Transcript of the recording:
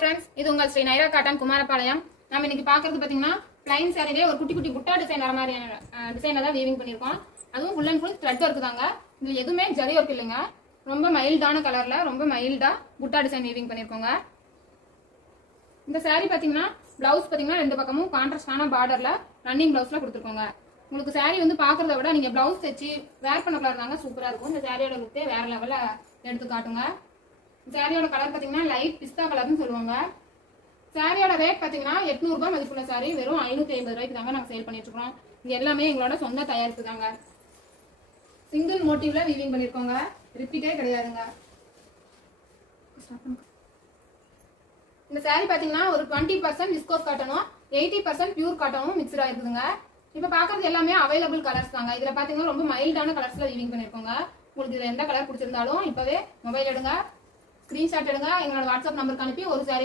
Friends, இது உங்கள் Sri Naira cotton Kumarapalayam. நம்ம இன்னைக்கு பாக்குறது பாத்தீங்கன்னா பிளைன் சாரிலே ஒரு குட்டி குட்டி புட்டா டிசைன் வர மாதிரியான டிசைன்ல தான் வீவிங் பண்ணிருக்கோம். அதுவும் full and full thread work தாங்க. இதுல எதுவுமே ஜரி ஒர்க் இல்லைங்க. ரொம்ப மைல்டான கலர்ல ரொம்ப மைல்டா புட்டா டிசைன் வீவிங் பண்ணிருக்கோங்க. இந்த சாரி பாத்தீங்கன்னா பிளவுஸ் பாத்தீங்கன்னா ரெண்டு பக்கமும் கான்ட்ராஸ்டான பார்டர்ல ரன்னிங் பிளவுஸ்ல கொடுத்துருக்கோங்க. உங்களுக்கு சாரி வந்து பாக்குறத விட நீங்க பிளவுஸ் தைச்சு வேர் பண்ண கலர் தாங்க சூப்பரா இருக்கும். இந்த சாரியோட லுக்கே வேற லெவல்ல எடுத்து காட்டுங்க. சாரியோட கலர் பாத்தீங்கன்னா லைட் பிஸ்தா கலர்னு சொல்லுவாங்க. சாரியோட ரேட் பாத்தீங்கன்னா 800 ரூபாய் மதிப்புள்ள சாரி வெறும் 550 ரூபாய்க்கு தாங்க நாங்க சேல் பண்ணிட்டு இருக்கோம். இது எல்லாமே எங்களோட சொந்த தயாரிப்பு தாங்க. Single மோட்டிவ்ல weaving பண்ணிருக்கோங்க. ரிப்பீட்டே கிடையாதுங்க. இந்த சாரி பாத்தீங்கன்னா ஒரு 20% விஸ்கோஸ் காட்டனும் 80% பியூர் காட்டனும் மிக்ஸ்டா இருக்குதுங்க. இப்ப பாக்குறது எல்லாமே அவைலபிள் கலர்ஸ் தாங்க. இதுல பாத்தீங்கன்னா ரொம்ப மைல்டான கலர்ஸ்ல வீவிங் பண்ணிருக்கோங்க. உங்களுக்கு இதுல எந்த கலர் பிடிச்சிருந்தாலும் இப்பவே மொபைல் எடுங்க, ஸ்கிரீன்ஷாட் எடுங்க, எங்களோட வாட்ஸ்அப் நம்பருக்கு அனுப்பி ஒரு சாரி